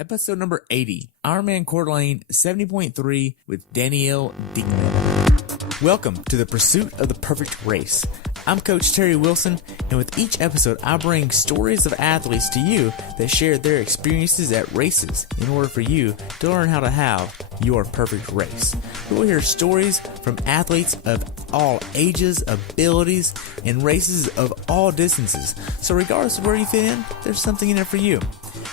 Episode number 80, IRONMAN Cour 70.3 with Danielle Dingman. Welcome to the pursuit of the perfect race. I'm Coach Terry Wilson, and with each episode, I bring stories of athletes to you that share their experiences at races in order for you to learn how to have your perfect race. We will hear stories from athletes of all ages, abilities, and races of all distances. So regardless of where you fit in, there's something in it for you.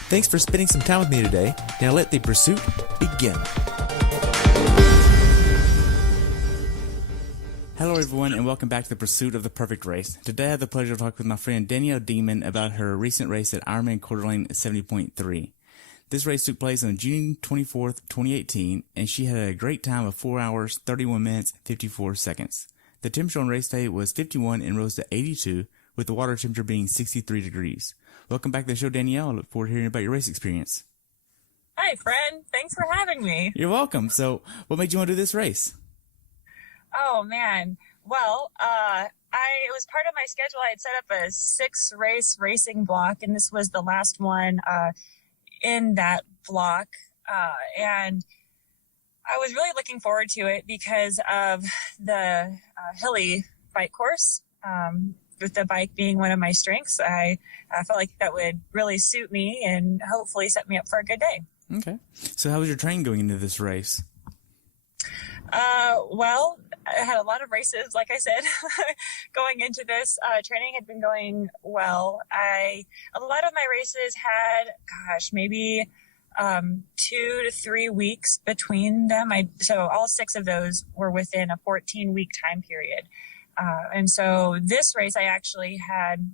Thanks for spending some time with me today. Now let the pursuit begin. Hello everyone, and welcome back to the Pursuit of the Perfect Race. Today I have the pleasure of talking with my friend Danielle Dingman about her recent race at IRONMAN Cour 70.3. This race took place on June 24th, 2018, and she had a great time of 4 hours, 31 minutes, 54 seconds. The temperature on race day was 51 and rose to 82, with the water temperature being 63 degrees. Welcome back to the show, Danielle. I look forward to hearing about your race experience. Hi, friend. Thanks for having me. You're welcome. So, what made you want to do this race? Oh, man. Well, it was part of my schedule. I had set up a 6-race racing block, and this was the last one in that block. And I was really looking forward to it because of the hilly bike course. With the bike being one of my strengths, I felt like that would really suit me and hopefully set me up for a good day. Okay. So how was your training going into this race? Well, I had a lot of races, like I said, going into this. Training had been going well. A lot of my races had, maybe 2 to 3 weeks between them. So all 6 of those were within a 14-week time period. And so this race, I actually had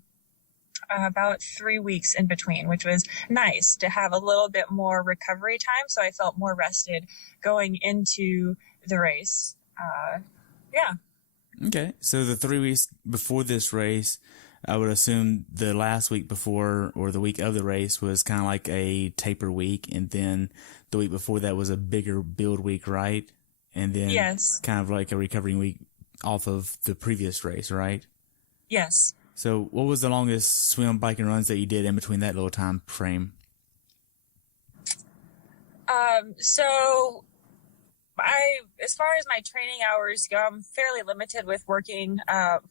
about 3 weeks in between, which was nice to have a little bit more recovery time. So I felt more rested going into the race. Yeah. Okay. So the 3 weeks before this race, I would assume the last week before or the week of the race was kind of like a taper week. And then the week before that was a bigger build week, right? And then yes, kind of like a recovering week off of the previous race, right? Yes. So what was the longest swim, bike, and runs that you did in between that little time frame? So as far as my training hours go, I'm fairly limited with working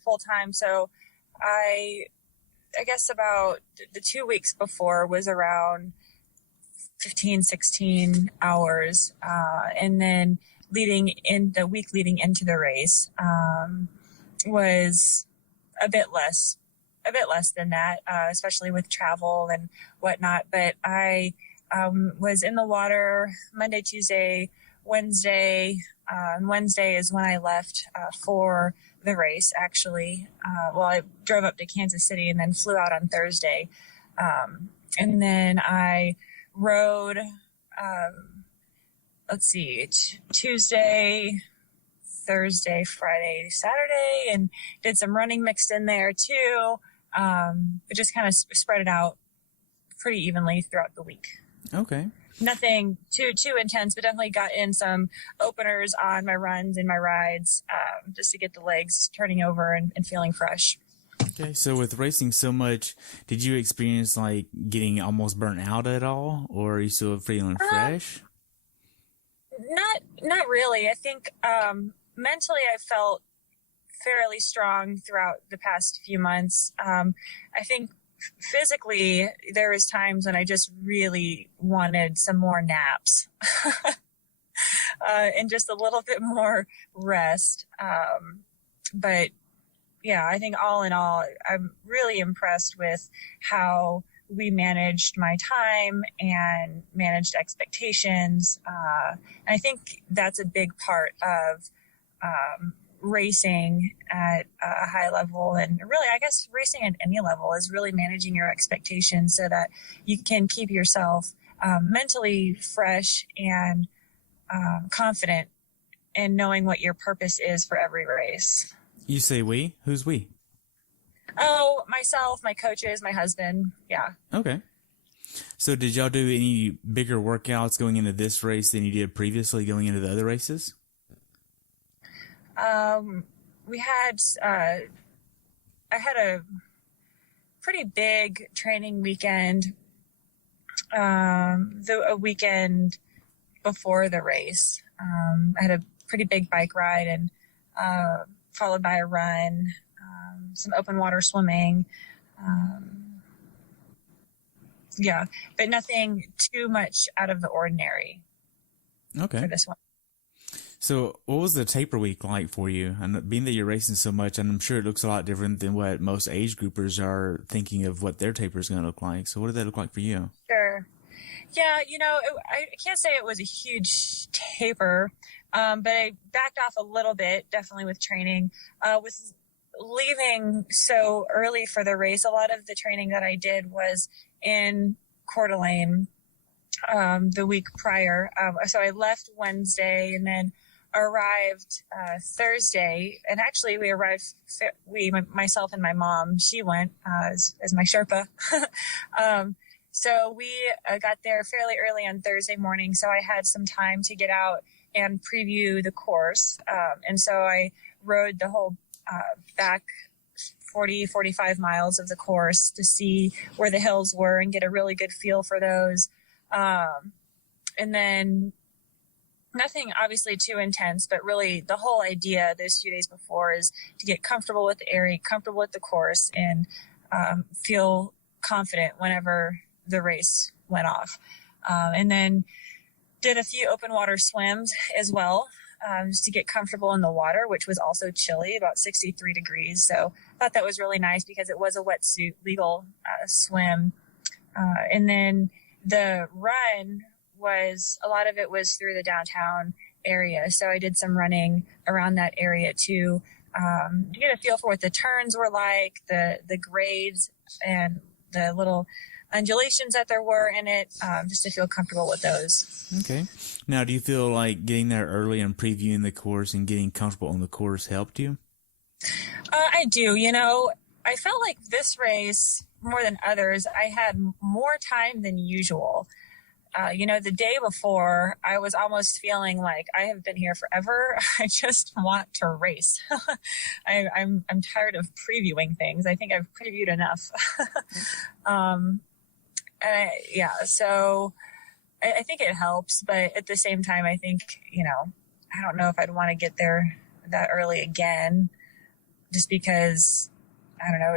full time. So I guess about the 2 weeks before was around 15, 16 hours. And then the week leading into the race was a bit less than that, especially with travel and whatnot. But I was in the water Monday, Tuesday, Wednesday. And Wednesday is when I left for the race, actually. I drove up to Kansas City and then flew out on Thursday. And then I rode Tuesday, Thursday, Friday, Saturday, and did some running mixed in there too. But just kind of spread it out pretty evenly throughout the week. Okay. Nothing too intense, but definitely got in some openers on my runs and my rides, just to get the legs turning over and feeling fresh. Okay, so with racing so much, did you experience like getting almost burnt out at all, or are you still feeling fresh? Not really. I think mentally I felt fairly strong throughout the past few months. I think physically there was times when I just really wanted some more naps and just a little bit more rest. But yeah, I think all in all, I'm really impressed with how we managed my time and managed expectations. I think that's a big part of racing at a high level, and really, I guess racing at any level is really managing your expectations so that you can keep yourself mentally fresh and confident in knowing what your purpose is for every race. You say we? Who's we? Oh, myself, my coaches, my husband. Yeah. Okay. So did y'all do any bigger workouts going into this race than you did previously going into the other races? We had, I had a pretty big training weekend a weekend before the race. I had a pretty big bike ride and followed by a run, some open water swimming. Yeah, but nothing too much out of the ordinary. Okay. For this one. So what was the taper week like for you? And being that you're racing so much, and I'm sure it looks a lot different than what most age groupers are thinking of what their taper is going to look like. So what did that look like for you? Sure. Yeah, I can't say it was a huge taper, but I backed off a little bit, definitely with training. With leaving so early for the race, a lot of the training that I did was in Coeur d'Alene the week prior. So I left Wednesday and then arrived Thursday. And actually we arrived, myself and my mom, she went as my Sherpa. So we got there fairly early on Thursday morning. So I had some time to get out and preview the course. And so I rode the whole back 45 miles of the course to see where the hills were and get a really good feel for those. And then nothing obviously too intense, but really the whole idea those few days before is to get comfortable with the area, comfortable with the course, and feel confident whenever the race went off. And then did a few open water swims as well, just to get comfortable in the water, which was also chilly, about 63 degrees. So I thought that was really nice because it was a wetsuit legal swim. And then the run a lot of it was through the downtown area. So I did some running around that area to get a feel for what the turns were like, the grades and the little undulations that there were in it, just to feel comfortable with those. Okay. Now, do you feel like getting there early and previewing the course and getting comfortable on the course helped you? I do. I felt like this race, more than others, I had more time than usual. The day before, I was almost feeling like I have been here forever. I just want to race. I'm tired of previewing things. I think I've previewed enough. So I think it helps, but at the same time, I think, I don't know if I'd want to get there that early again, just because, I don't know,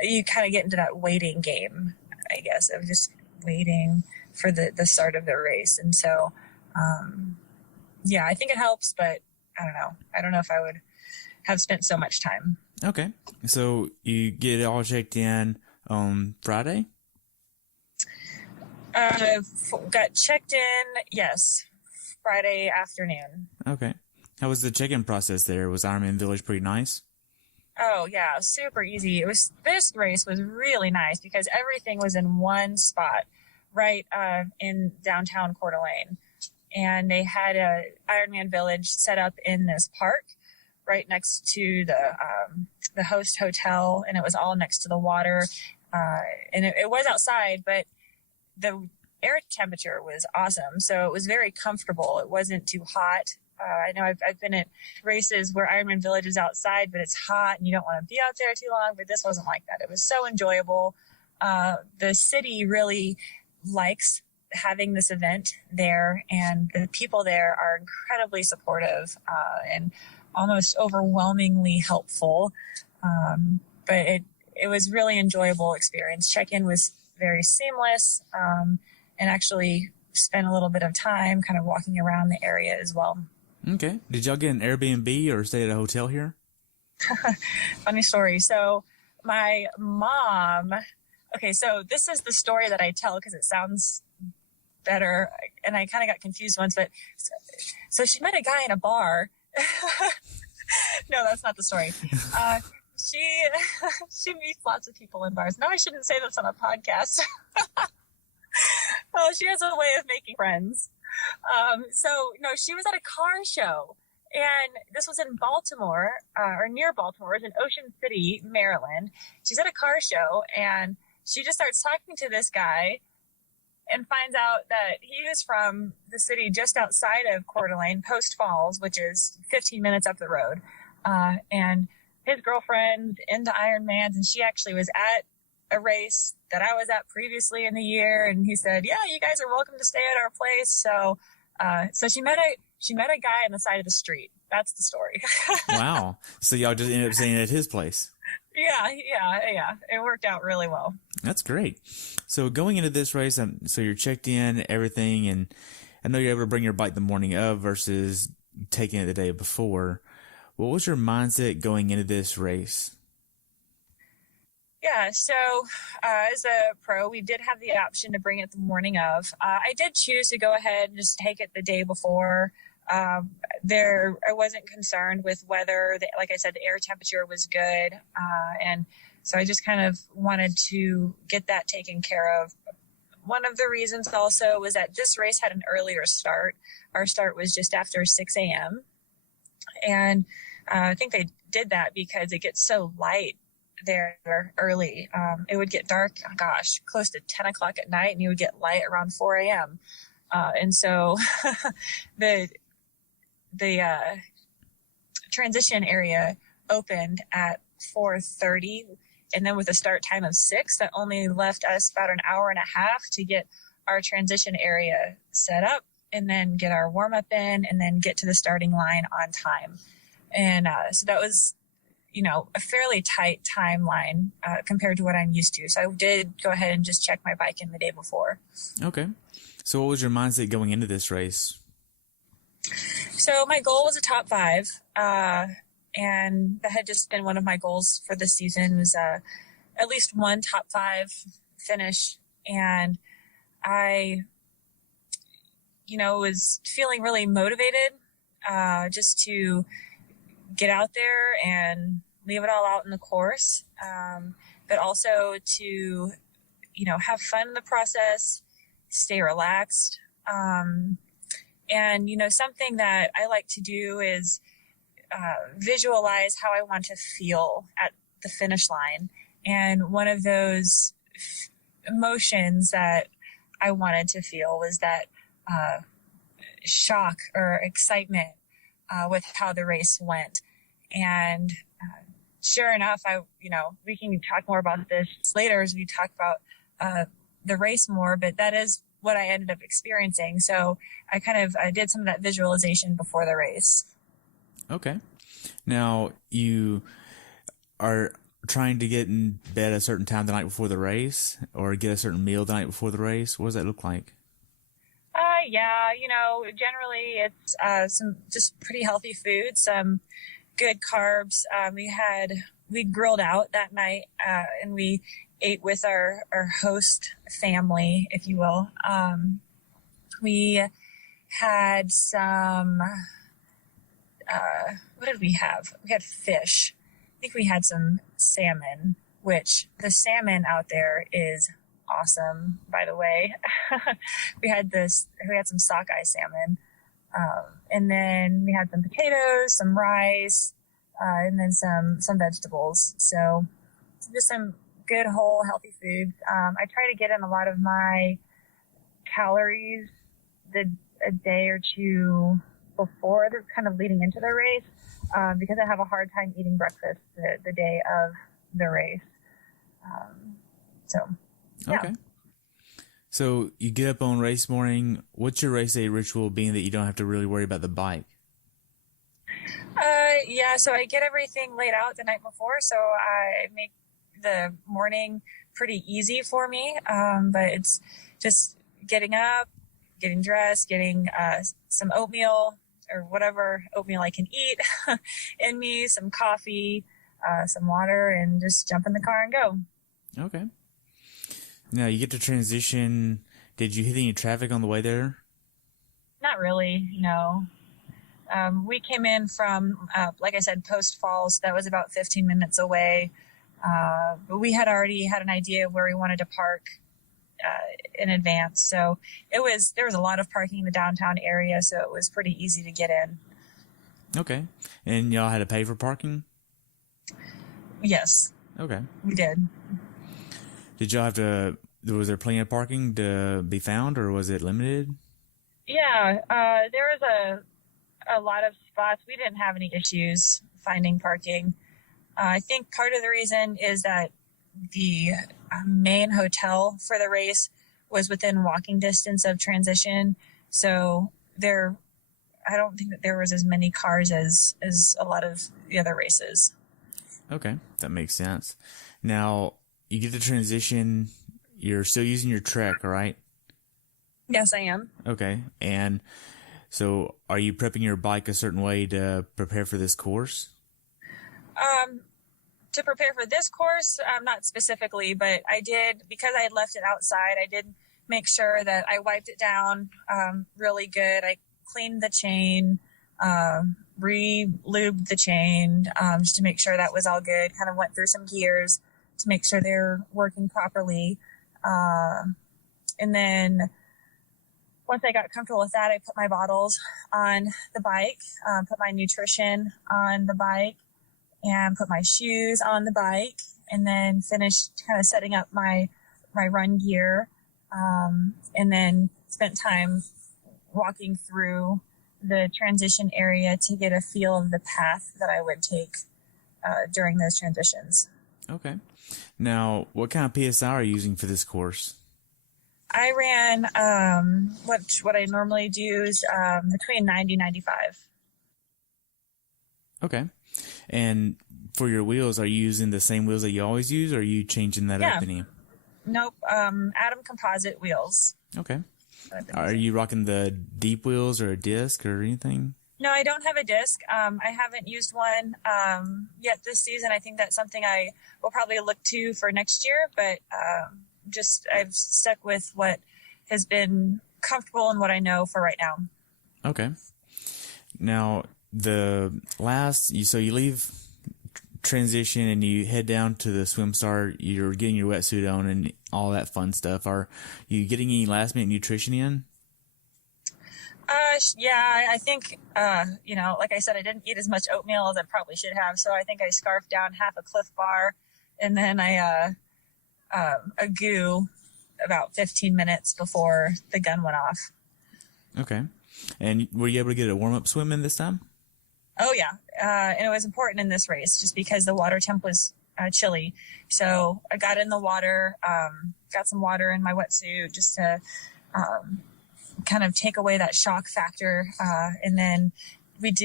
you kind of get into that waiting game, I guess, of just waiting for the start of the race. And so, I think it helps, but I don't know. I don't know if I would have spent so much time. Okay. So you get it all checked in on Friday? Got checked in, yes, Friday afternoon. Okay. How was the check-in process there? Was Ironman Village pretty nice? Oh, yeah, super easy. This race was really nice because everything was in one spot, right in downtown Coeur d'Alene. And they had a Ironman Village set up in this park right next to the host hotel, and it was all next to the water. And it was outside, but the air temperature was awesome. So it was very comfortable. It wasn't too hot. I know I've been at races where Ironman Village is outside, but it's hot and you don't want to be out there too long, but this wasn't like that. It was so enjoyable. The city really likes having this event there, and the people there are incredibly supportive and almost overwhelmingly helpful. But it was really enjoyable experience. Check-in was very seamless, and actually spent a little bit of time kind of walking around the area as well. Okay. Did y'all get an Airbnb or stay at a hotel here? Funny story. So my mom, so this is the story that I tell because it sounds better, and I kind of got confused once, but so she met a guy in a bar. No, that's not the story. She meets lots of people in bars. No, I shouldn't say this on a podcast. Well, she has a way of making friends. She was at a car show, and this was in Baltimore, or near Baltimore. It was in Ocean City, Maryland. She's at a car show, and she just starts talking to this guy and finds out that he was from the city just outside of Coeur d'Alene, Post Falls, which is 15 minutes up the road. And his girlfriend into Ironmans, and she actually was at a race that I was at previously in the year, and he said, "Yeah, you guys are welcome to stay at our place." So, so she met a guy on the side of the street. That's the story. Wow. So y'all just ended up staying at his place. Yeah. It worked out really well. That's great. So going into this race, so you're checked in, everything, and I know you're able to bring your bike the morning of versus taking it the day before. What was your mindset going into this race? Yeah, so as a pro, we did have the option to bring it the morning of. I did choose to go ahead and just take it the day before. I wasn't concerned with whether, like I said, the air temperature was good. And so I just kind of wanted to get that taken care of. One of the reasons also was that this race had an earlier start. Our start was just after 6 a.m. And I think they did that because it gets so light there early. It would get dark, close to 10 o'clock at night, and you would get light around 4 a.m. And so the transition area opened at 4:30, and then with a start time of 6, that only left us about an hour and a half to get our transition area set up and then get our warm up in and then get to the starting line on time. And so that was, a fairly tight timeline compared to what I'm used to. So I did go ahead and just check my bike in the day before. Okay. So what was your mindset going into this race? So my goal was a top 5. And that had just been one of my goals for this season, was at least one top 5 finish. And I, was feeling really motivated just to get out there and leave it all out in the course, but also to, have fun in the process, stay relaxed. And, something that I like to do is visualize how I want to feel at the finish line. And one of those emotions that I wanted to feel was that shock or excitement with how the race went. And sure enough, we can talk more about this later as we talk about the race more, but that is what I ended up experiencing. So I did some of that visualization before the race. Okay. Now, you are trying to get in bed a certain time the night before the race, or get a certain meal the night before the race? What does that look like? Yeah, generally it's some just pretty healthy food, some good carbs. We grilled out that night, and we ate with our host family, if you will. We had some, what did we have? We had fish. I think we had some salmon, which the salmon out there is awesome, by the way. we had some sockeye salmon. And then we had some potatoes, some rice, and then some vegetables. So just some good, whole, healthy foods. I try to get in a lot of my calories a day or two before, they're kind of leading into the race, because I have a hard time eating breakfast the day of the race. Yeah. Okay. So you get up on race morning. What's your race day ritual, being that you don't have to really worry about the bike? Yeah, so I get everything laid out the night before, so I make the morning pretty easy for me. But it's just getting up, getting dressed, getting some oatmeal or whatever oatmeal I can eat in me, some coffee, some water, and just jump in the car and go. Okay. Now, you get to transition. Did you hit any traffic on the way there? Not really, no. We came in from, like I said, Post Falls. That was about 15 minutes away. But we had already had an idea of where we wanted to park in advance. So there was a lot of parking in the downtown area, so it was pretty easy to get in. Okay. And y'all had to pay for parking? Yes. Okay. We did. Did y'all have to, was there plenty of parking to be found, or was it limited? Yeah, there was a lot of spots. We didn't have any issues finding parking. I think part of the reason is that the main hotel for the race was within walking distance of transition. So I don't think that there was as many cars as a lot of the other races. Okay, that makes sense. Now, you get the transition, you're still using your Trek, right? Yes, I am. Okay, and so are you prepping your bike a certain way to prepare for this course? To prepare for this course, not specifically, but I did, because I had left it outside, I did make sure that I wiped it down really good. I cleaned the chain, re-lubed the chain, just to make sure that was all good. Kind of went through some gears to make sure they're working properly. And then once I got comfortable with that, I put my bottles on the bike, put my nutrition on the bike, and put my shoes on the bike, and then finished kind of setting up my run gear, and then spent time walking through the transition area to get a feel of the path that I would take during those transitions. Okay. Now, what kind of PSI are you using for this course? I ran what I normally do is between 90 and 95. Okay. And for your wheels, are you using the same wheels that you always use, or are you changing that up any? Nope. Atom composite wheels. Okay. Are you rocking the deep wheels or a disc or anything? No, I don't have a disc. I haven't used one yet this season. I think that's something I will probably look to for next year, but I've stuck with what has been comfortable and what I know for right now. Okay. Now, so you leave transition and you head down to the swim start. You're getting your wetsuit on and all that fun stuff. Are you getting any last minute nutrition in? Yeah, I think, like I said, I didn't eat as much oatmeal as I probably should have. So I think I scarfed down half a Cliff Bar, and then a goo about 15 minutes before the gun went off. Okay. And were you able to get a warm-up swim in this time? Oh, yeah. And it was important in this race just because the water temp was chilly. So I got in the water, got some water in my wetsuit just to kind of take away that shock factor. And then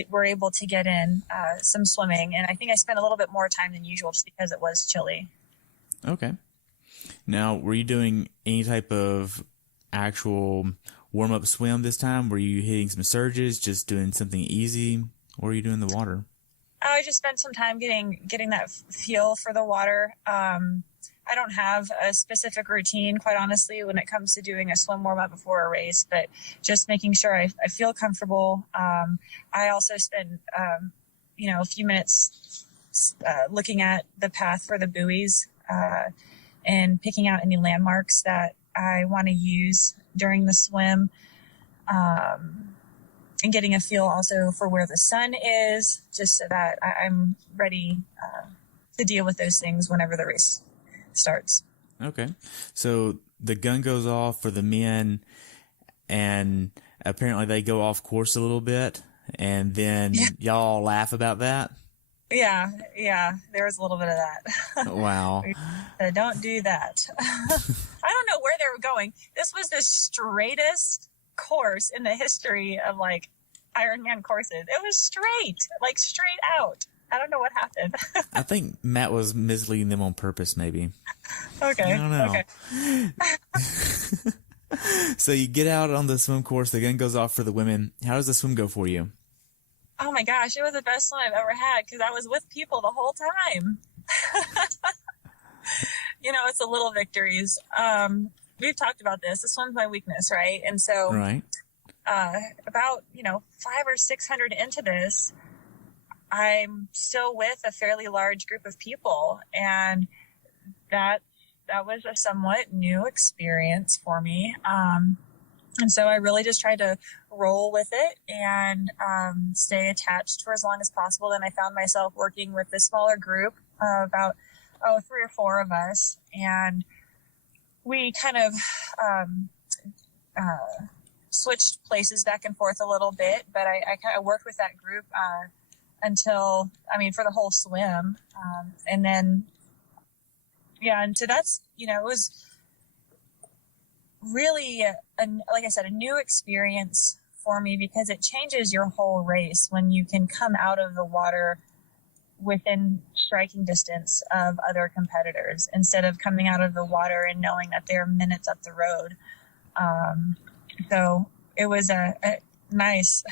were able to get in some swimming. And I think I spent a little bit more time than usual just because it was chilly. Okay. Now, were you doing any type of actual warm-up swim this time? Were you hitting some surges, just doing something easy? What were you doing in the water? I just spent some time getting that feel for the water. I don't have a specific routine, quite honestly, when it comes to doing a swim warm-up before a race, but just making sure I feel comfortable. I also spend, a few minutes looking at the path for the buoys and picking out any landmarks that I want to use during the swim. And getting a feel also for where the sun is, just so that I'm ready to deal with those things whenever the race starts. Okay. So the gun goes off for the men, and apparently they go off course a little bit, and then y'all laugh about that? Yeah, there was a little bit of that. Wow. Don't do that. I don't know where they were going. This was the straightest course in the history of Ironman courses. It was straight out. I don't know what happened. I think Matt was misleading them on purpose, maybe. Okay. I don't know. Okay. So you get out on the swim course, the gun goes off for the women. How does the swim go for you? Oh my gosh, it was the best one I've ever had because I was with people the whole time. It's the little victories. We've talked about this. This one's my weakness, right? And so right. About 500 or 600 into this, I'm still with a fairly large group of people, and that was a somewhat new experience for me. And so I really just tried to roll with it and stay attached for as long as possible. And I found myself working with this smaller group, about 3 or 4 of us, and we kind of switched places back and forth a little bit, but I kind of worked with that group for the whole swim. And then Yeah. And so that's, it was really, like I said, a new experience for me because it changes your whole race when you can come out of the water within striking distance of other competitors instead of coming out of the water and knowing that they're minutes up the road. So it was a nice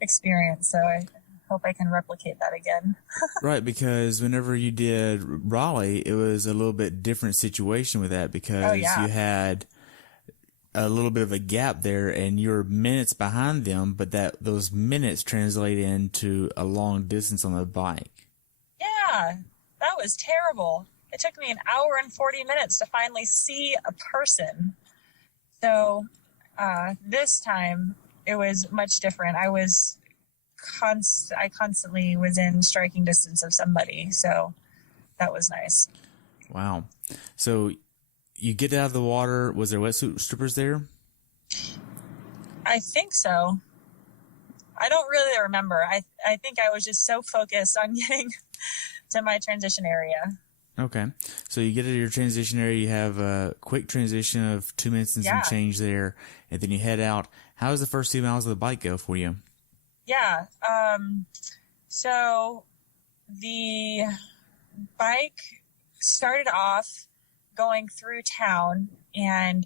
experience. So I hope I can replicate that again. Right, because whenever you did Raleigh, it was a little bit different situation with that because you had a little bit of a gap there and you're minutes behind them, but those minutes translate into a long distance on the bike. Yeah, that was terrible. It took me an hour and 40 minutes to finally see a person. So this time it was much different. I constantly was in striking distance of somebody. So that was nice. Wow. So you get out of the water. Was there wetsuit strippers there? I think so. I don't really remember. I think I was just so focused on getting to my transition area. Okay. So you get to your transition area. You have a quick transition of 2 minutes and some change there. And then you head out. How does the first 2 miles of the bike go for you? Yeah. So the bike started off going through town, and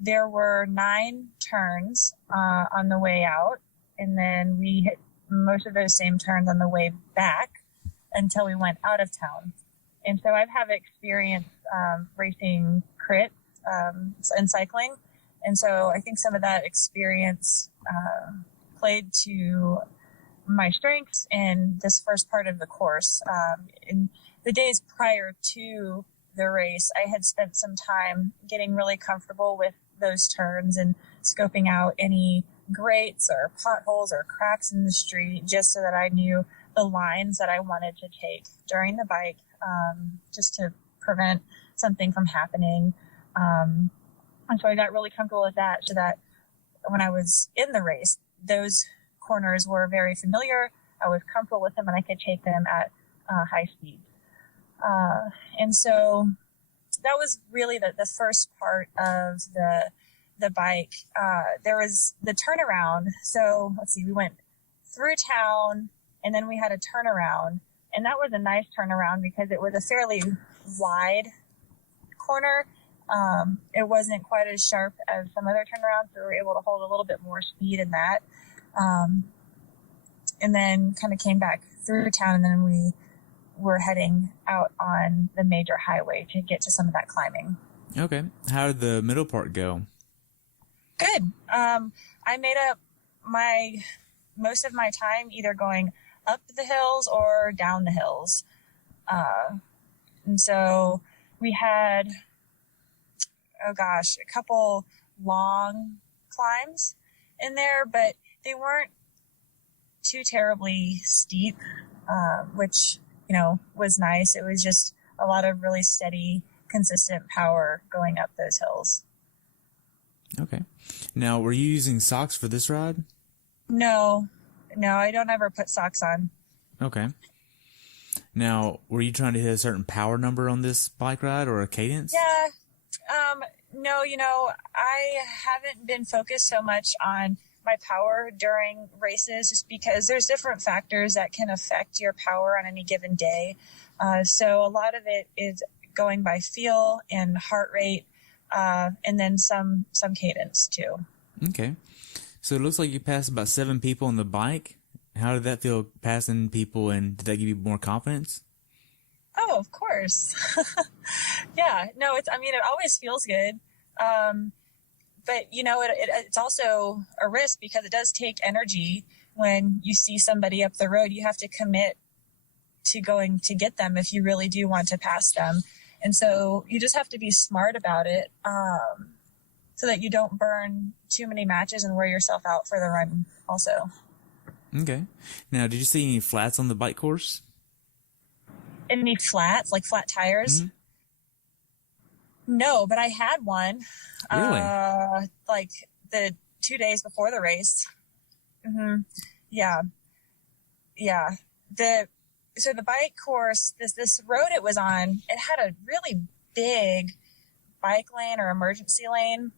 there were 9 turns on the way out, and then we hit most of those same turns on the way back until we went out of town. And so I've have experience racing crits and cycling, and so I think some of that experience played to my strengths in this first part of the course. In the days prior to the race, I had spent some time getting really comfortable with those turns and scoping out any grates or potholes or cracks in the street just so that I knew the lines that I wanted to take during the bike, just to prevent something from happening. And so I got really comfortable with that so that when I was in the race, those corners were very familiar. I was comfortable with them and I could take them at high speed. And so that was really the first part of the bike. There was the turnaround. So let's see, we went through town and then we had a turnaround, and that was a nice turnaround because it was a fairly wide corner. It wasn't quite as sharp as some other turnarounds, so we were able to hold a little bit more speed in that. And then kind of came back through town, and then we were heading out on the major highway to get to some of that climbing. Okay. How did the middle part go? Good. I made up most of my time either going up the hills or down the hills. And so we had, a couple long climbs in there, but they weren't too terribly steep, which, was nice. It was just a lot of really steady, consistent power going up those hills. Okay. Now, were you using socks for this ride? No, I don't ever put socks on. Okay. Now, were you trying to hit a certain power number on this bike ride or a cadence? Yeah. No, I haven't been focused so much on my power during races just because there's different factors that can affect your power on any given day. So a lot of it is going by feel and heart rate, and then some cadence too. Okay. So it looks like you passed about 7 people on the bike. How did that feel, passing people, and did that give you more confidence? Oh, of course. Yeah, no, it always feels good. But it's also a risk because it does take energy when you see somebody up the road. You have to commit to going to get them if you really do want to pass them. And so you just have to be smart about it, so that you don't burn too many matches and wear yourself out for the run also. Okay. Now, did you see any flats on the bike course? Any flats, like flat tires? Mm-hmm. No, but I had one. Really? Like the 2 days before the race. Mm-hmm. Yeah. So the bike course, this road it was on, it had a really big bike lane or emergency lane.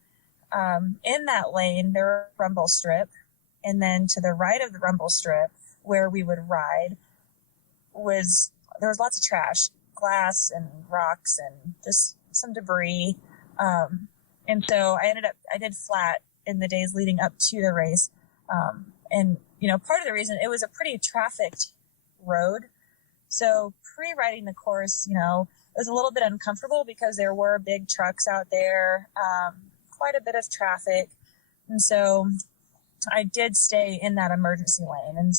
In that lane, there was a rumble strip. And then to the right of the rumble strip, where we would ride, there was lots of trash, glass and rocks and just some debris. And so I did flat in the days leading up to the race. And, part of the reason, it was a pretty trafficked road. So pre-riding the course, it was a little bit uncomfortable because there were big trucks out there, quite a bit of traffic. And so I did stay in that emergency lane. And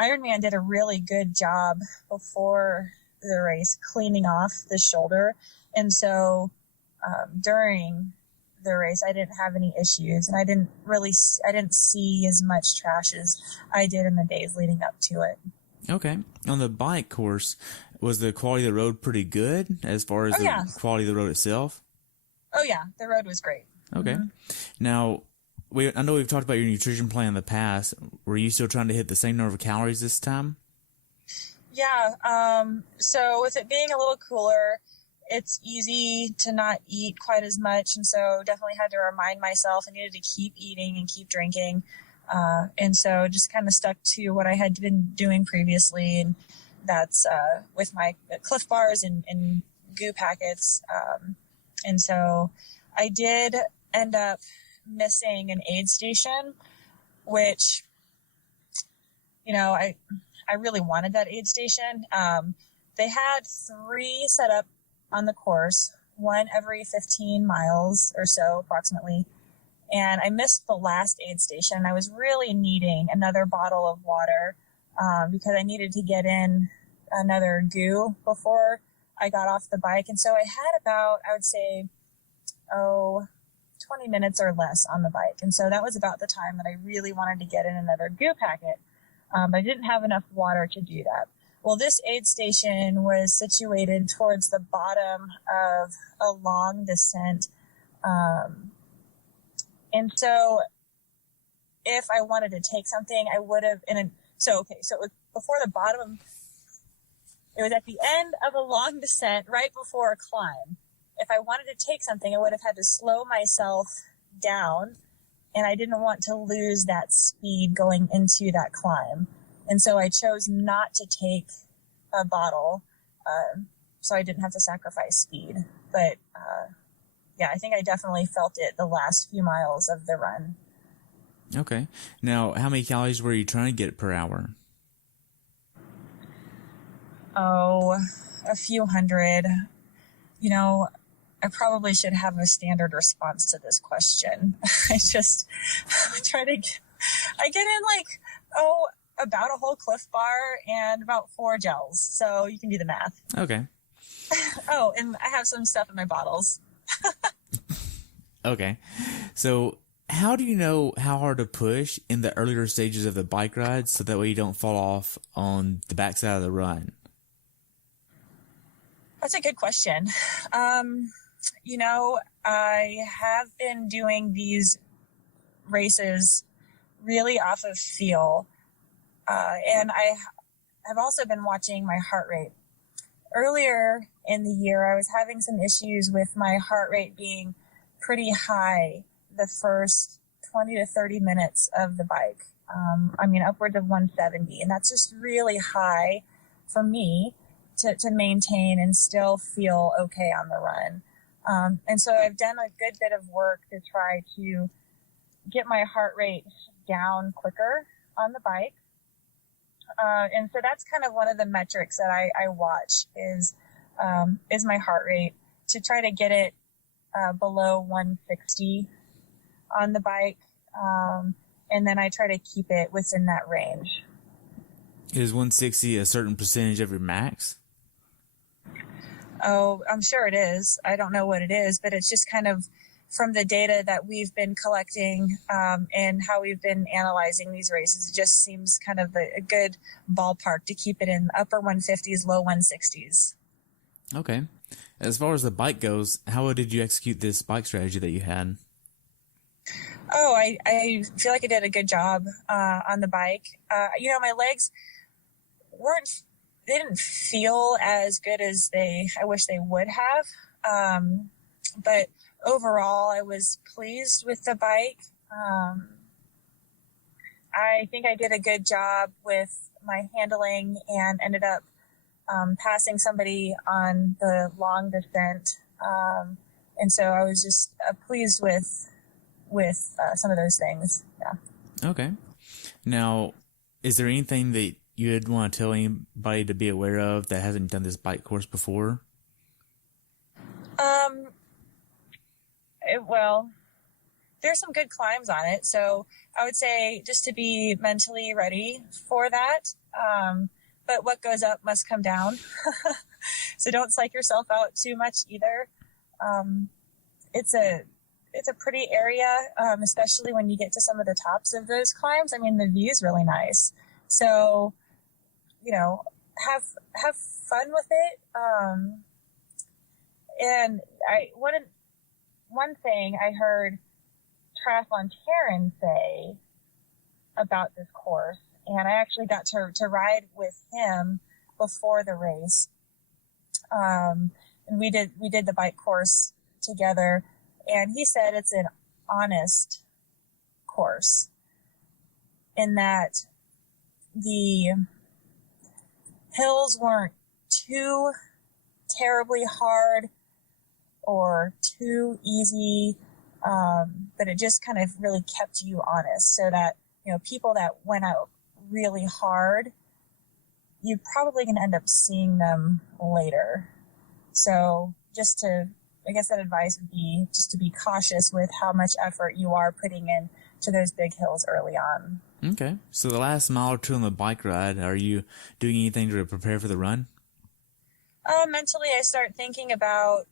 Ironman did a really good job before the race cleaning off the shoulder. And so during the race, I didn't have any issues, and I didn't see as much trash as I did in the days leading up to it. Okay. On the bike course, was the quality of the road pretty good as far as quality of the road itself? Oh yeah, the road was great. Okay. Mm-hmm. Now, I know we've talked about your nutrition plan in the past. Were you still trying to hit the same number of calories this time? Yeah. So with it being a little cooler, it's easy to not eat quite as much. And so definitely had to remind myself I needed to keep eating and keep drinking. And so just kind of stuck to what I had been doing previously. And that's with my Cliff Bars and goo packets. And so I did end up missing an aid station, which, I really wanted that aid station. They had 3 set up on the course, one every 15 miles or so approximately. And I missed the last aid station. I was really needing another bottle of water because I needed to get in another goo before I got off the bike. And so I had about, I would say, 20 minutes or less on the bike. And so that was about the time that I really wanted to get in another goo packet. But I didn't have enough water to do that. Well, this aid station was situated towards the bottom of a long descent. And so if I wanted to take something, I would have, so it was before the bottom, it was at the end of a long descent right before a climb. If I wanted to take something, I would have had to slow myself down, and I didn't want to lose that speed going into that climb. And so I chose not to take a bottle, so I didn't have to sacrifice speed. But, I think I definitely felt it the last few miles of the run. Okay. Now, how many calories were you trying to get per hour? Oh, a few hundred. I probably should have a standard response to this question. I get in about a whole Cliff Bar and about 4 gels. So you can do the math. Okay. Oh, and I have some stuff in my bottles. Okay. So how do you know how hard to push in the earlier stages of the bike ride so that way you don't fall off on the backside of the run? That's a good question. I have been doing these races really off of feel. And I have also been watching my heart rate. Earlier in the year, I was having some issues with my heart rate being pretty high the first 20 to 30 minutes of the bike. Upwards of 170. And that's just really high for me to maintain and still feel okay on the run. And so I've done a good bit of work to try to get my heart rate down quicker on the bike. And so that's kind of one of the metrics that I watch is my heart rate, to try to get it below 160 on the bike. And then I try to keep it within that range. Is 160 a certain percentage of your max? Oh, I'm sure it is. I don't know what it is, but it's just kind of from the data that we've been collecting and how we've been analyzing these races. It just seems kind of a good ballpark to keep it in upper 150s, low 160s. Okay. As far as the bike goes, how did you execute this bike strategy that you had? Oh, I feel like I did a good job on the bike. My legs weren't didn't feel as good as I wish they would have. But overall, I was pleased with the bike. I think I did a good job with my handling and ended up passing somebody on the long descent. And so I was just pleased with some of those things. Yeah. Okay. Now, is there anything that you'd want to tell anybody to be aware of that hasn't done this bike course before? Well, there's some good climbs on it, so I would say just to be mentally ready for that. But what goes up must come down. So don't psych yourself out too much either. It's a pretty area, especially when you get to some of the tops of those climbs. I mean, the view is really nice. So, have fun with it. And one thing I heard Triathlon Taryn say about this course, and I actually got to ride with him before the race. And we did the bike course together, and he said it's an honest course in that the hills weren't too terribly hard or too easy, but it just kind of really kept you honest, so that, people that went out really hard, you're probably going to end up seeing them later. So I guess that advice would be just to be cautious with how much effort you are putting in to those big hills early on. Okay. So the last mile or two on the bike ride, are you doing anything to prepare for the run? Mentally, I start thinking about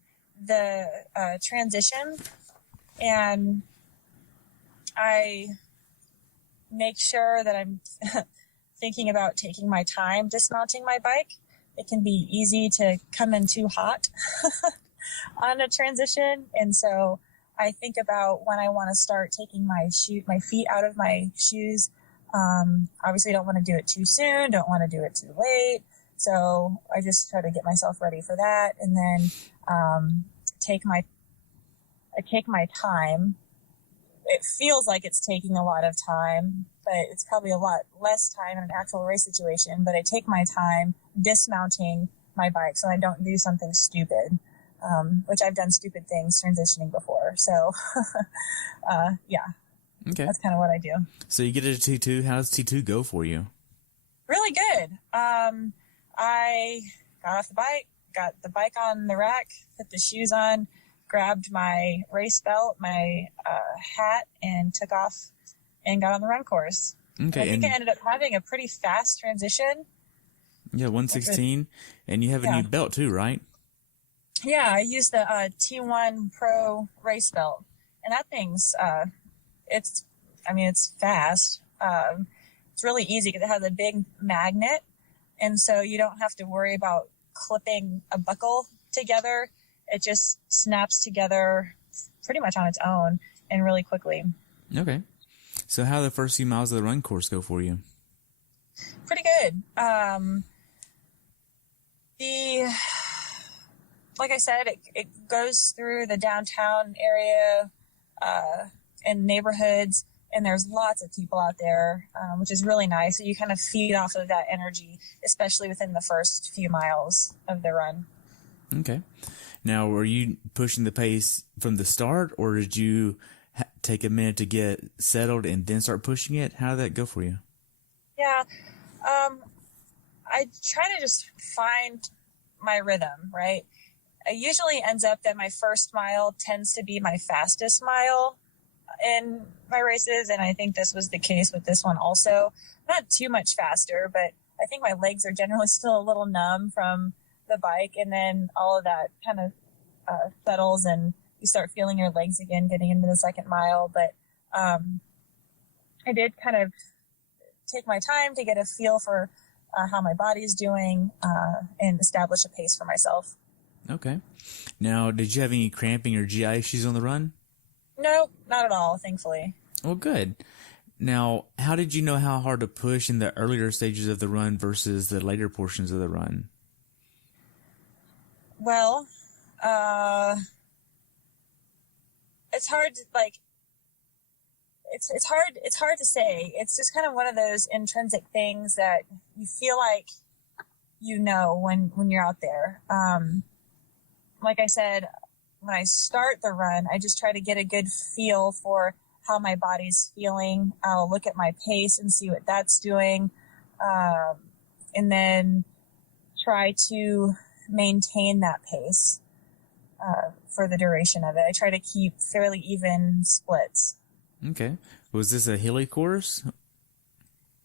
the transition, and I make sure that I'm thinking about taking my time dismounting my bike. It can be easy to come in too hot on a transition, and so I think about when I want to start taking my feet out of my shoes. Obviously, don't want to do it too soon, don't want to do it too late. So I just try to get myself ready for that, and then I take my time. It feels like it's taking a lot of time, but it's probably a lot less time in an actual race situation. But I take my time dismounting my bike so I don't do something stupid, which I've done stupid things transitioning before. So, yeah. Okay. That's kind of what I do. So you get a T2. How does T2 go for you? Really good. I got off the bike, got the bike on the rack, put the shoes on, grabbed my race belt, my hat, and took off and got on the run course. Okay. And I think I ended up having a pretty fast transition. Yeah, 116. And you have a new belt too, right? Yeah, I used the T1 Pro race belt. And that thing's, it's fast. It's really easy because it has a big magnet. And so you don't have to worry about clipping a buckle together. It just snaps together pretty much on its own and really quickly. Okay. So how do the first few miles of the run course go for you? Pretty good. Like I said, it goes through the downtown area and neighborhoods, and there's lots of people out there, which is really nice. So you kind of feed off of that energy, especially within the first few miles of the run. Okay. Now, were you pushing the pace from the start, or did you take a minute to get settled and then start pushing it? How did that go for you? Yeah. I try to just find my rhythm, right? It usually ends up that my first mile tends to be my fastest mile in my races, and I think this was the case with this one also. Not too much faster, but I think my legs are generally still a little numb from the bike, and then all of that kind of settles, and you start feeling your legs again getting into the second mile. But I did kind of take my time to get a feel for how my body's doing and establish a pace for myself. Okay. Now, did you have any cramping or GI issues on the run? No, not at all, thankfully. Well, good. Now, how did you know how hard to push in the earlier stages of the run versus the later portions of the run? Well, it's hard to, like, it's hard to say. It's just kind of one of those intrinsic things that you feel like you know when you're out there. Like I said, when I start the run, I just try to get a good feel for how my body's feeling. I'll look at my pace and see what that's doing. And then try to maintain that pace for the duration of it. I try to keep fairly even splits. Okay. Was this a hilly course?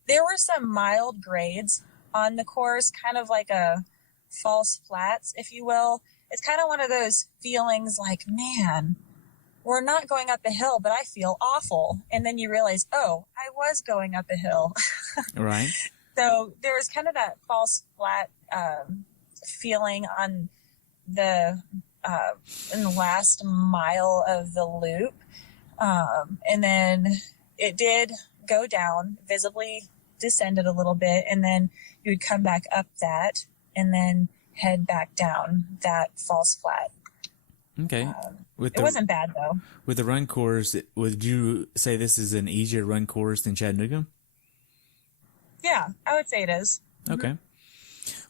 There were some mild grades on the course, kind of like a false flats, if you will. It's kind of one of those feelings like, man, we're not going up a hill, but I feel awful. And then you realize, oh, I was going up a hill. Right. So there was kind of that false flat feeling on the in the last mile of the loop. And then it did go down, visibly descended a little bit, and then you would come back up that and then head back down that false flat. Okay. It wasn't bad, though. With the run course, would you say this is an easier run course than Chattanooga? Yeah, I would say it is. Okay.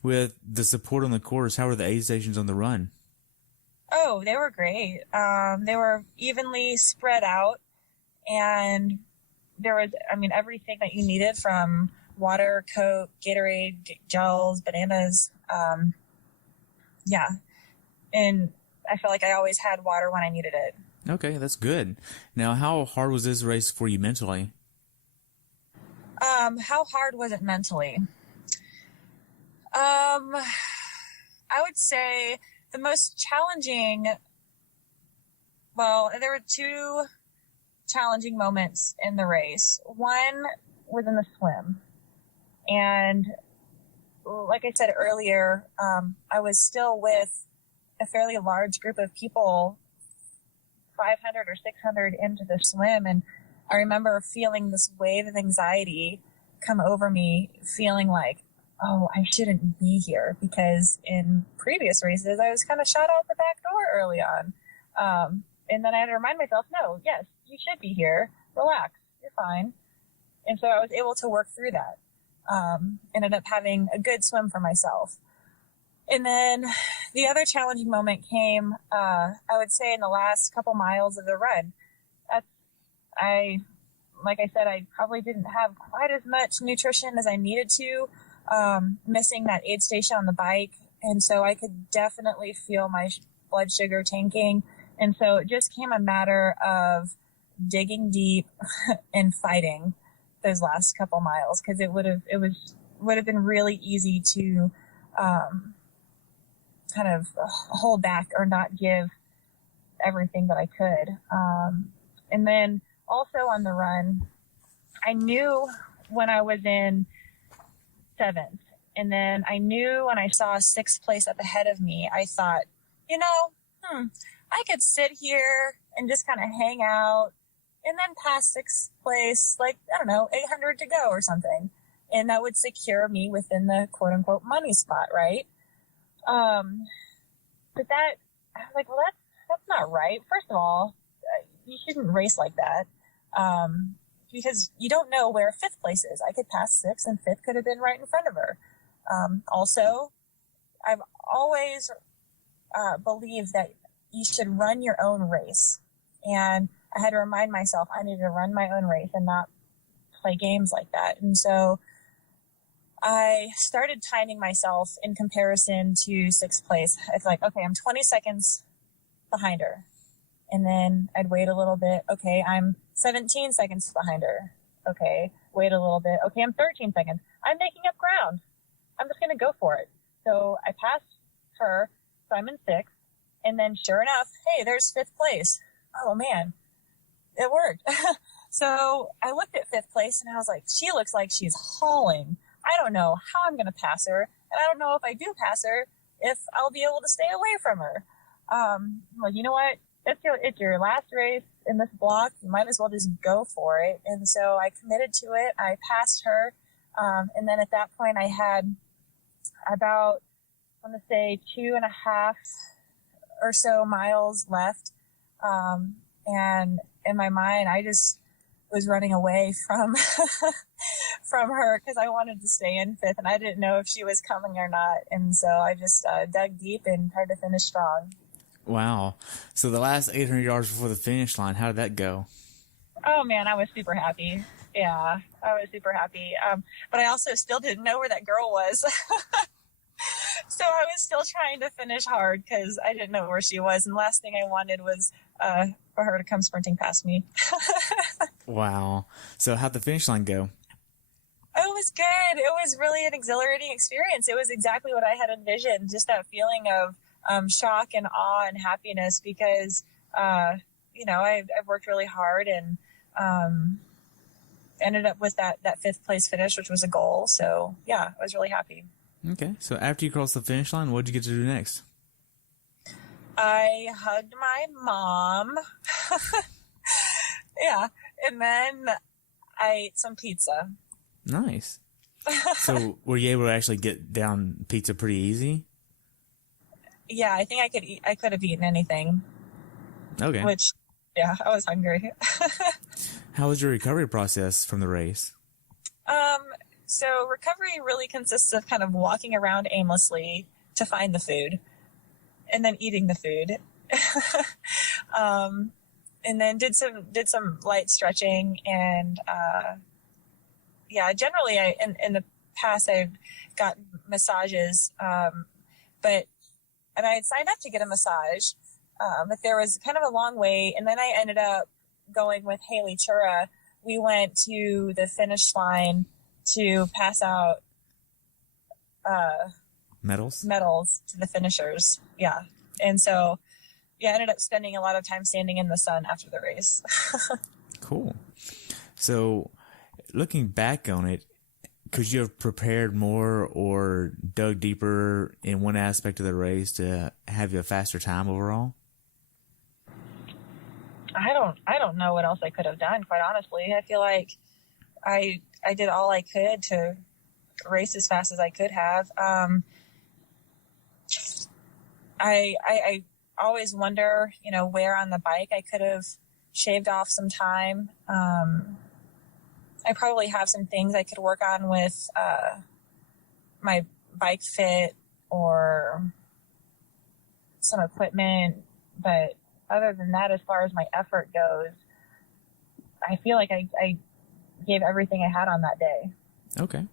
With the support on the course, how were the aid stations on the run? Oh, they were great. They were evenly spread out, and there was, everything that you needed, from water, Coke, Gatorade, gels, bananas. Yeah. And I felt like I always had water when I needed it. Okay, that's good. Now, how hard was this race for you mentally? How hard was it mentally? I would say the most challenging, well, there were two challenging moments in the race. One was in the swim. And like I said earlier, I was still with a fairly large group of people, 500 or 600 into the swim. And I remember feeling this wave of anxiety come over me, feeling like, oh, I shouldn't be here, because in previous races, I was kind of shot out the back door early on. And then I had to remind myself, no, yes, you should be here. Relax. You're fine. And so I was able to work through that. Ended up having a good swim for myself. And then the other challenging moment came, I would say, in the last couple miles of the run. Like I said, I probably didn't have quite as much nutrition as I needed to, missing that aid station on the bike. And so I could definitely feel my blood sugar tanking. And so it just came a matter of digging deep and fighting those last couple miles, because it would have been really easy to kind of hold back or not give everything that I could. And then also on the run, I knew when I was in 7th, and then I knew when I saw 6th place up ahead of me, I thought, I could sit here and just kind of hang out and then pass 6th place, 800 to go or something. And that would secure me within the quote unquote money spot, right? But that, I was like, well, that's not right. First of all, you shouldn't race like that. Because you don't know where 5th place is. I could pass 6th, and 5th could have been right in front of her. Also, I've always believed that you should run your own race. And I had to remind myself I needed to run my own race and not play games like that. And so I started timing myself in comparison to 6th place. It's like, okay, I'm 20 seconds behind her. And then I'd wait a little bit. Okay, I'm 17 seconds behind her. Okay, wait a little bit. Okay, I'm 13 seconds. I'm making up ground. I'm just going to go for it. So I passed her, so I'm in 6th. And then sure enough, hey, there's 5th place. Oh, man, it worked. So I looked at 5th place, and I was like, she looks like she's hauling. I don't know how I'm going to pass her. And I don't know if I do pass her, if I'll be able to stay away from her. Well, you know what? It's your last race. in this block. You might as well just go for it. And so I committed to it. I passed her. And then at that point I had about, I want to say 2.5 or so miles left. And in my mind, I just was running away from from her because I wanted to stay in fifth, and I didn't know if she was coming or not. And so I just dug deep and tried to finish strong. Wow. So the last 800 yards before the finish line, how did that go? Oh, man, I was super happy. Yeah, I was super happy. But I also still didn't know where that girl was. So I was still trying to finish hard because I didn't know where she was. And the last thing I wanted was for her to come sprinting past me. Wow. So how'd the finish line go? Oh, it was good. It was really an exhilarating experience. It was exactly what I had envisioned, just that feeling of shock and awe and happiness because, I've worked really hard and ended up with that fifth place finish, which was a goal. So, yeah, I was really happy. Okay. So after you crossed the finish line, what did you get to do next? I hugged my mom. Yeah. And then I ate some pizza. Nice. So were you able to actually get down pizza pretty easy? Yeah, I think I could have eaten anything. Okay. Which, yeah, I was hungry. How was your recovery process from the race? So recovery really consists of kind of walking around aimlessly to find the food and then eating the food. And then did some light stretching and, generally in the past I've got massages, and I had signed up to get a massage, but there was kind of a long wait. And then I ended up going with Haley Chura. We went to the finish line to pass out, medals to the finishers. Yeah. And so, I ended up spending a lot of time standing in the sun after the race. Cool. So looking back on it, could you have prepared more or dug deeper in one aspect of the race to have you a faster time overall? I don't know what else I could have done, quite honestly. I feel like I did all I could to race as fast as I could have. I always wonder, where on the bike I could have shaved off some time. I probably have some things I could work on with my bike fit or some equipment. But other than that, as far as my effort goes, I feel like I gave everything I had on that day. Okay.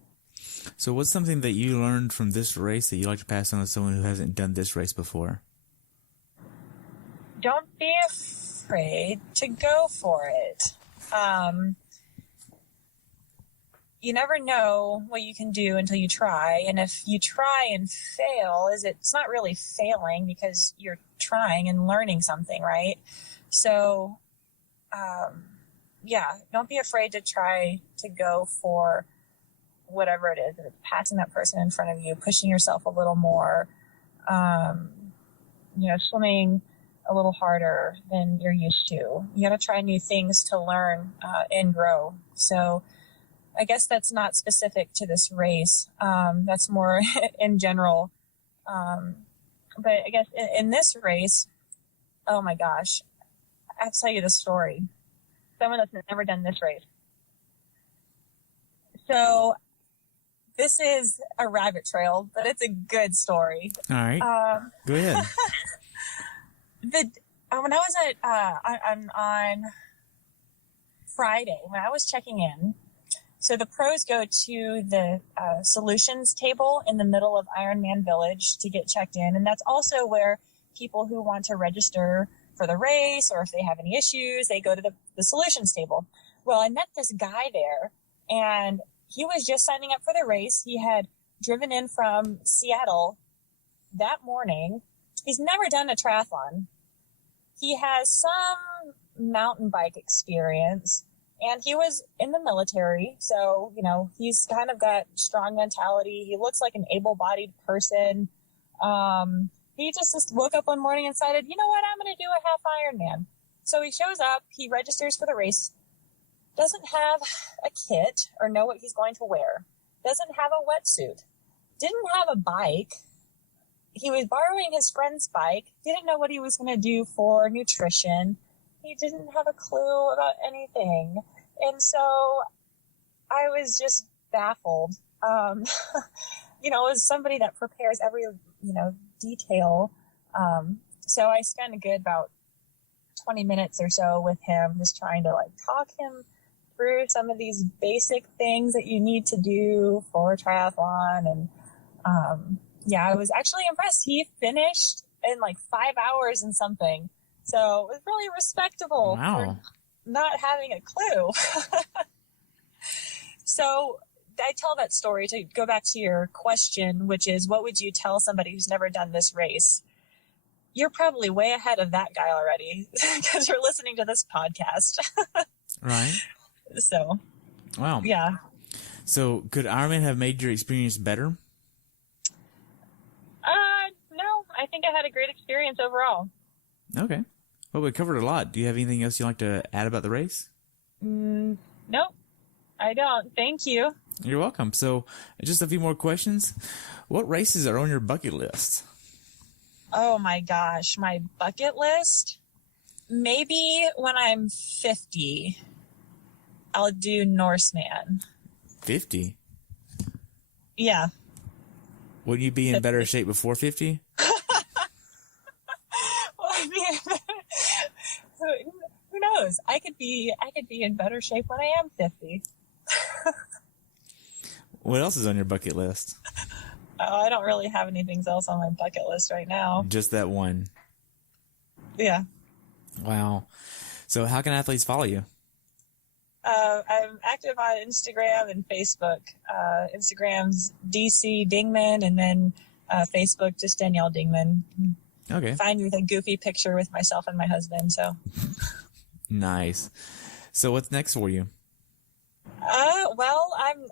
So what's something that you learned from this race that you'd like to pass on to someone who hasn't done this race before? Don't be afraid to go for it. You never know what you can do until you try. And if you try and fail, it's not really failing because you're trying and learning something, right? So, don't be afraid to try to go for whatever it is. If it's passing that person in front of you, pushing yourself a little more, swimming a little harder than you're used to. You got to try new things to learn and grow. So I guess that's not specific to this race. That's more in general. But I guess in this race, oh my gosh, I have to tell you this story. Someone that's never done this race. So this is a rabbit trail, but it's a good story. All right. Go ahead. When I was on Friday, when I was checking in, so the pros go to the solutions table in the middle of Ironman Village to get checked in. And that's also where people who want to register for the race or if they have any issues, they go to the solutions table. Well, I met this guy there and he was just signing up for the race. He had driven in from Seattle that morning. He's never done a triathlon. He has some mountain bike experience. And he was in the military, so, he's kind of got strong mentality. He looks like an able-bodied person. He just woke up one morning and decided, you know what, I'm going to do a half Ironman. So he shows up, he registers for the race, doesn't have a kit or know what he's going to wear, doesn't have a wetsuit, didn't have a bike. He was borrowing his friend's bike, didn't know what he was going to do for nutrition. He didn't have a clue about anything. And so I was just baffled. As somebody that prepares every, detail. So I spent a good about 20 minutes or so with him, just trying to talk him through some of these basic things that you need to do for a triathlon. And, I was actually impressed. He finished in 5 hours and something. So it was really respectable for not having a clue. So I tell that story to go back to your question, which is, what would you tell somebody who's never done this race? You're probably way ahead of that guy already because you're listening to this podcast. Right. So. Wow. Yeah. So could Ironman have made your experience better? No, I think I had a great experience overall. Okay. Well, we covered a lot. Do you have anything else you'd like to add about the race? Nope, I don't. Thank you. You're welcome. So just a few more questions. What races are on your bucket list? Oh my gosh, my bucket list? Maybe when I'm 50, I'll do Norseman. 50? Yeah. Wouldn't you be in better shape before 50? Well, I mean, who knows? I could be in better shape when I am 50. What else is on your bucket list? Oh, I don't really have anything else on my bucket list right now. Just that one. Yeah. Wow. So how can athletes follow you? I'm active on Instagram and Facebook. Instagram's DC Dingman, and then Facebook, just Danielle Dingman. Okay. Find me with a goofy picture with myself and my husband. So. Nice. So what's next for you? Well, I'm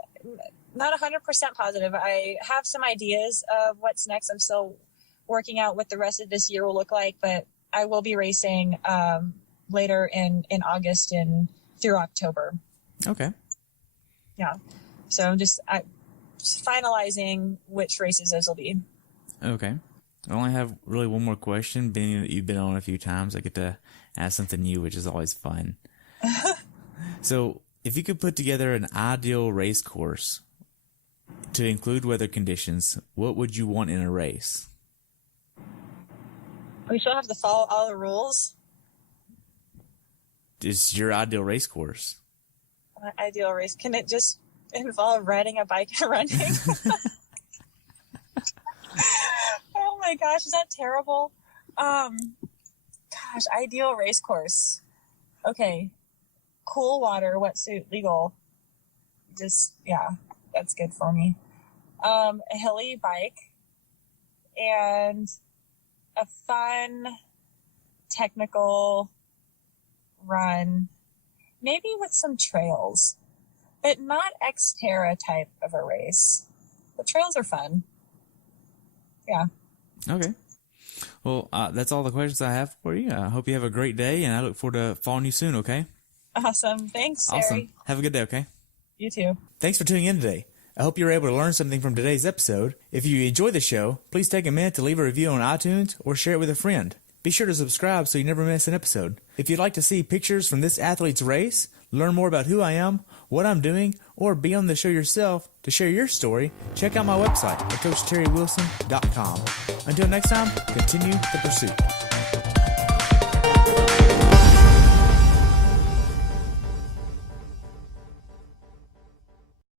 not 100% positive. I have some ideas of what's next. I'm still working out what the rest of this year will look like, but I will be racing later in August and through October. Okay. Yeah. So I'm just finalizing which races those will be. Okay. I only have really one more question. Being that you've been on a few times, I get to ask something new, which is always fun. So if you could put together an ideal race course to include weather conditions, what would you want in a race? We still have to follow all the rules. It's your ideal race course. My ideal race. Can it just involve riding a bike and running? Oh my gosh, is that terrible? Ideal race course. Okay. Cool water, wetsuit, legal. Just, yeah, that's good for me. A hilly bike and a fun, technical run, maybe with some trails, but not Xterra type of a race. The trails are fun. Yeah. Okay. Well, that's all the questions I have for you. I hope you have a great day, and I look forward to following you soon, okay? Awesome. Thanks, Terry. Awesome. Have a good day, okay? You too. Thanks for tuning in today. I hope you were able to learn something from today's episode. If you enjoyed the show, please take a minute to leave a review on iTunes or share it with a friend. Be sure to subscribe so you never miss an episode. If you'd like to see pictures from this athlete's race, learn more about who I am, what I'm doing, or be on the show yourself to share your story, check out my website at CoachTerryWilson.com. Until next time, continue the pursuit.